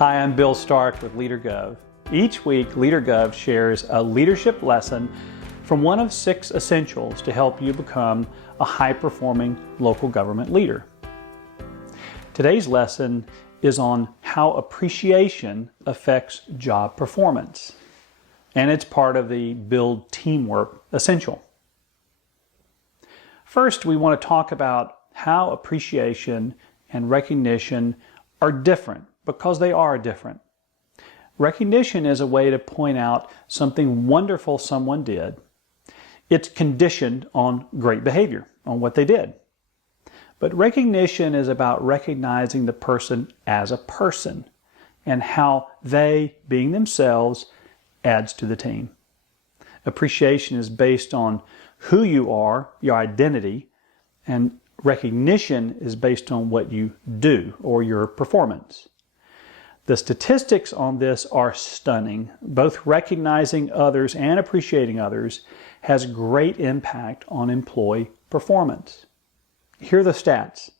Hi, I'm Bill Stark with LeaderGov. Each week, LeaderGov shares a leadership lesson from one of 6 essentials to help you become a high-performing local government leader. Today's lesson is on how appreciation affects job performance, and it's part of the Build Teamwork essential. First, we want to talk about how appreciation and recognition are different, because they are different. Recognition is a way to point out something wonderful someone did. It's conditioned on great behavior, on what they did. But recognition is about recognizing the person as a person and how they, being themselves, adds to the team. Appreciation is based on who you are, your identity, and recognition is based on what you do or your performance. The statistics on this are stunning. Both recognizing others and appreciating others has great impact on employee performance. Here are the stats.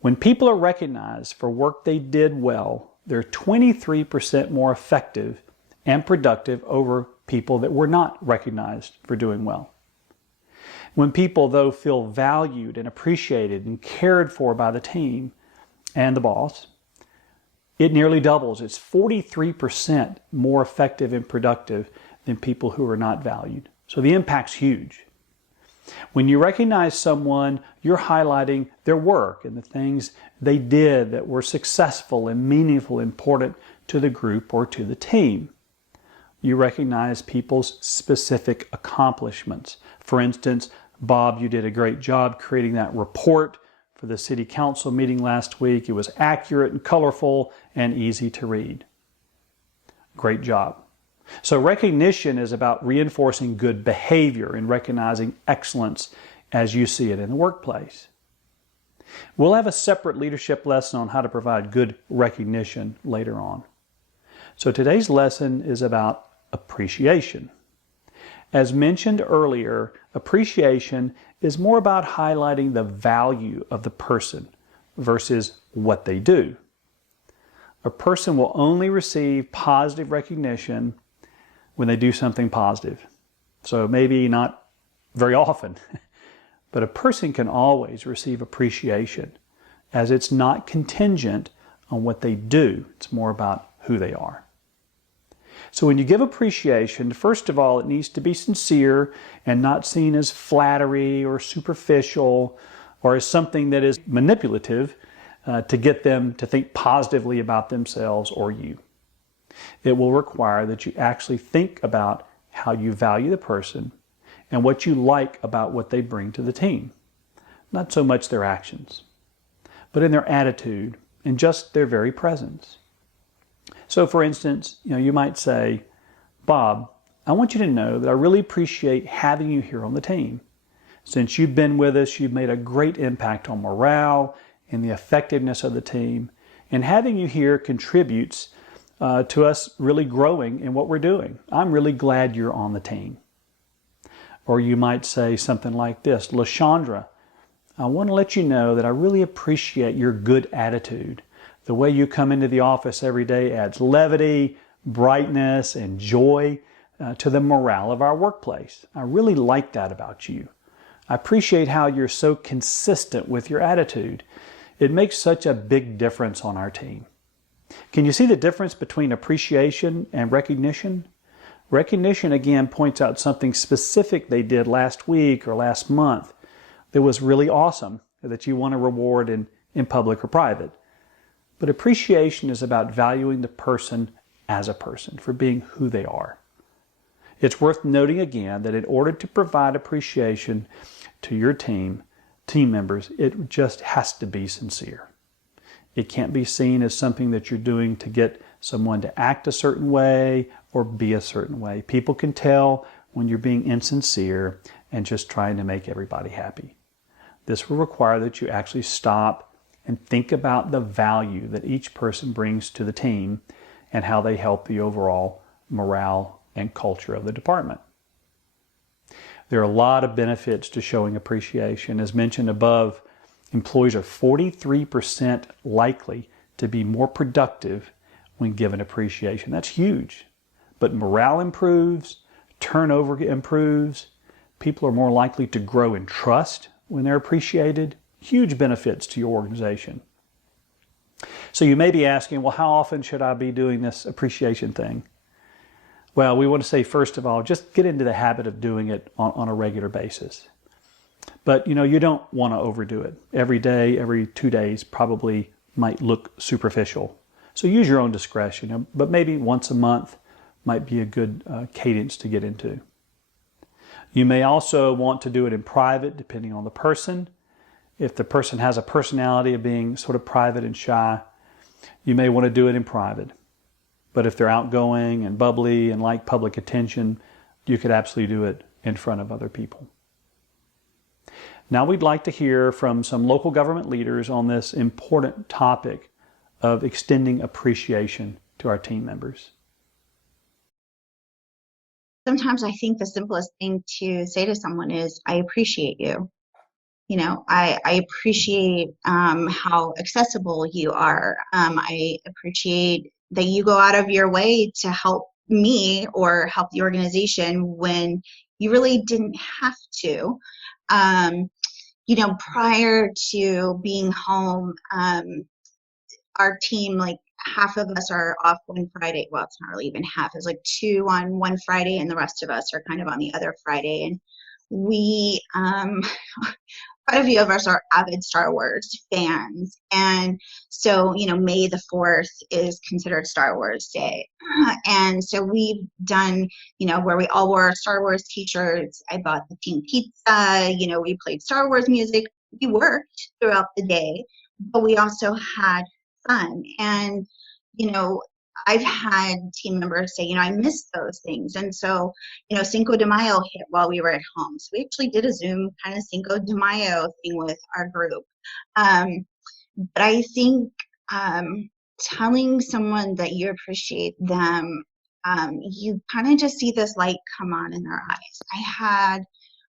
When people are recognized for work they did well, they're 23% more effective and productive over people that were not recognized for doing well. When people, though, feel valued and appreciated and cared for by the team and the boss, it nearly doubles. It's 43% more effective and productive than people who are not valued. So the impact's huge. When you recognize someone, you're highlighting their work and the things they did that were successful and meaningful, important to the group or to the team. You recognize people's specific accomplishments. For instance, Bob, you did a great job creating that report for the city council meeting last week. It was accurate and colorful and easy to read. Great job. So recognition is about reinforcing good behavior and recognizing excellence as you see it in the workplace. We'll have a separate leadership lesson on how to provide good recognition later on. So today's lesson is about appreciation. As mentioned earlier, appreciation is more about highlighting the value of the person versus what they do. A person will only receive positive recognition when they do something positive. So maybe not very often, but a person can always receive appreciation as it's not contingent on what they do. It's more about who they are. So when you give appreciation, first of all, it needs to be sincere and not seen as flattery or superficial or as something that is manipulative to get them to think positively about themselves or you. It will require that you actually think about how you value the person and what you like about what they bring to the team. Not so much their actions, but in their attitude and just their very presence. So for instance, you might say, Bob, I want you to know that I really appreciate having you here on the team. Since you've been with us, you've made a great impact on morale and the effectiveness of the team. And having you here contributes to us really growing in what we're doing. I'm really glad you're on the team. Or you might say something like this, LaShondra, I want to let you know that I really appreciate your good attitude. The way you come into the office every day adds levity, brightness, and joy to the morale of our workplace. I really like that about you. I appreciate how you're so consistent with your attitude. It makes such a big difference on our team. Can you see the difference between appreciation and recognition? Recognition, again, points out something specific they did last week or last month that was really awesome, that you want to reward in public or private. But appreciation is about valuing the person as a person for being who they are. It's worth noting again that in order to provide appreciation to your team members, it just has to be sincere. It can't be seen as something that you're doing to get someone to act a certain way or be a certain way. People can tell when you're being insincere and just trying to make everybody happy. This will require that you actually stop and think about the value that each person brings to the team and how they help the overall morale and culture of the department. There are a lot of benefits to showing appreciation. As mentioned above, employees are 43% likely to be more productive when given appreciation. That's huge. But morale improves, turnover improves, people are more likely to grow in trust when they're appreciated. Huge benefits to your organization. So you may be asking, well, how often should I be doing this appreciation thing? Well, we want to say, first of all, just get into the habit of doing it on a regular basis. But you don't want to overdo it. Every day, every 2 days probably might look superficial. So use your own discretion, but maybe once a month might be a good cadence to get into. You may also want to do it in private, depending on the person. If the person has a personality of being sort of private and shy, you may want to do it in private. But if they're outgoing and bubbly and like public attention, you could absolutely do it in front of other people. Now we'd like to hear from some local government leaders on this important topic of extending appreciation to our team members. Sometimes I think the simplest thing to say to someone is, I appreciate you. I appreciate how accessible you are. I appreciate that you go out of your way to help me or help the organization when you really didn't have to. Prior to being home, our team, like half of us are off one Friday. Well, it's not really even half. It's like 2 on one Friday and the rest of us are kind of on the other Friday. And we, quite a few of us are avid Star Wars fans. And so, May the 4th is considered Star Wars Day. And so we've done, where we all wore Star Wars t-shirts. I bought the team pizza, we played Star Wars music. We worked throughout the day, but we also had fun. And, I've had team members say, I miss those things. And so, Cinco de Mayo hit while we were at home. So we actually did a Zoom kind of Cinco de Mayo thing with our group. But I think telling someone that you appreciate them, you kind of just see this light come on in their eyes. I had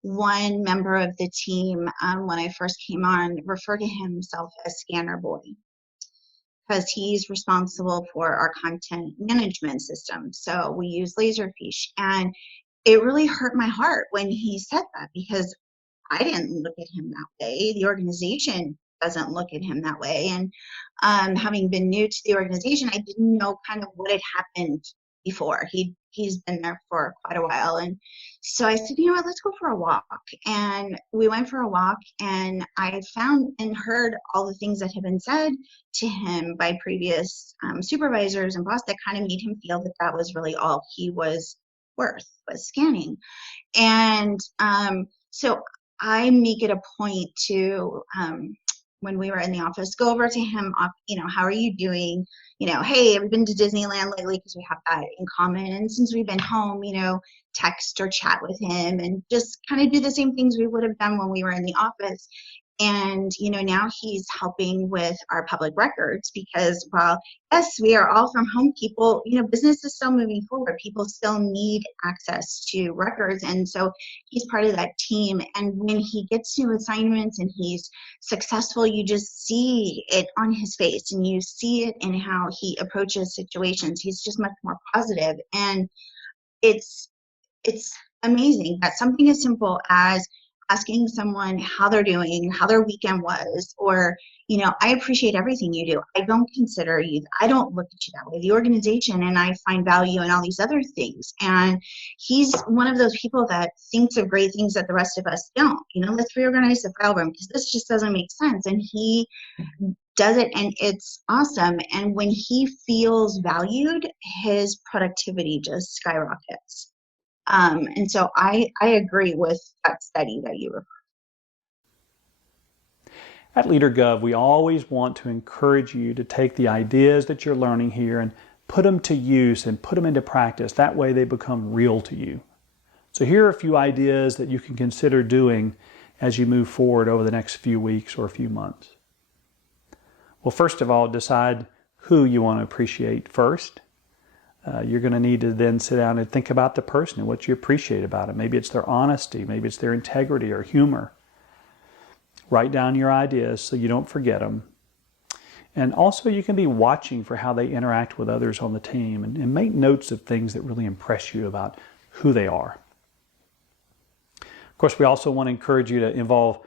one member of the team, when I first came on, refer to himself as Scanner Boy, because he's responsible for our content management system. So we use Laserfish. And it really hurt my heart when he said that, because I didn't look at him that way. The organization doesn't look at him that way. And having been new to the organization, I didn't know kind of what had happened before. He's been there for quite a while. And so I said, let's go for a walk. And we went for a walk, and I found and heard all the things that had been said to him by previous supervisors and boss that kind of made him feel that that was really all he was worth, was scanning. And so I make it a point to, when we were in the office, go over to him, how are you doing? Hey, have you been to Disneyland lately? Because we have that in common. And since we've been home, text or chat with him and just kind of do the same things we would have done when we were in the office. And, now he's helping with our public records, because while, yes, we are all from home people, business is still moving forward. People still need access to records. And so he's part of that team. And when he gets new assignments and he's successful, you just see it on his face, and you see it in how he approaches situations. He's just much more positive. And it's amazing that something as simple as asking someone how they're doing, how their weekend was, or, I appreciate everything you do. I don't consider you, I don't look at you that way. The organization, and I find value in all these other things. And he's one of those people that thinks of great things that the rest of us don't. Let's reorganize the file room because this just doesn't make sense. And he does it, and it's awesome. And when he feels valued, his productivity just skyrockets. And so I agree with that study that you referred to. At LeaderGov, we always want to encourage you to take the ideas that you're learning here and put them to use and put them into practice. That way they become real to you. So here are a few ideas that you can consider doing as you move forward over the next few weeks or a few months. Well, first of all, decide who you want to appreciate first. You're going to need to then sit down and think about the person and what you appreciate about it. Maybe it's their honesty, maybe it's their integrity or humor. Write down your ideas so you don't forget them. And also you can be watching for how they interact with others on the team and make notes of things that really impress you about who they are. Of course, we also want to encourage you to involve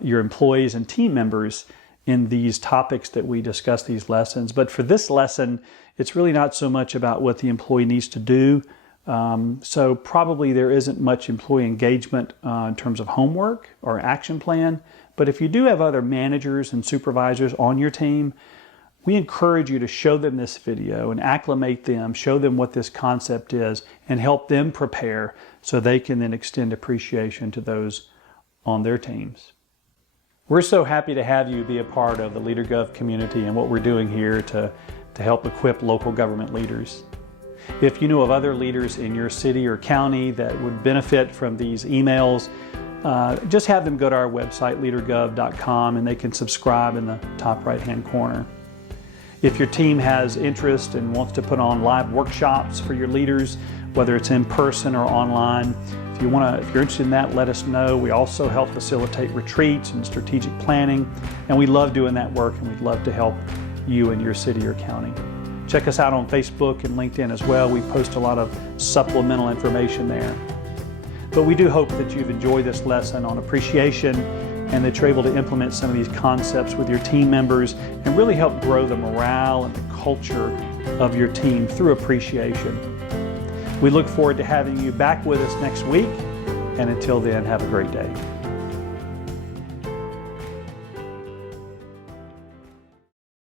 your employees and team members in these topics that we discuss, these lessons. But for this lesson, it's really not so much about what the employee needs to do. So probably there isn't much employee engagement in terms of homework or action plan. But if you do have other managers and supervisors on your team, we encourage you to show them this video and acclimate them, show them what this concept is, and help them prepare so they can then extend appreciation to those on their teams. We're so happy to have you be a part of the LeaderGov community and what we're doing here to help equip local government leaders. If you know of other leaders in your city or county that would benefit from these emails, just have them go to our website, LeaderGov.com, and they can subscribe in the top right-hand corner. If your team has interest and wants to put on live workshops for your leaders, whether it's in person or online, if you're interested in that, let us know. We also help facilitate retreats and strategic planning, and we love doing that work, and we'd love to help you in your city or county. Check us out on Facebook and LinkedIn as well. We post a lot of supplemental information there. But we do hope that you've enjoyed this lesson on appreciation and that you're able to implement some of these concepts with your team members and really help grow the morale and the culture of your team through appreciation. We look forward to having you back with us next week, and until then, have a great day.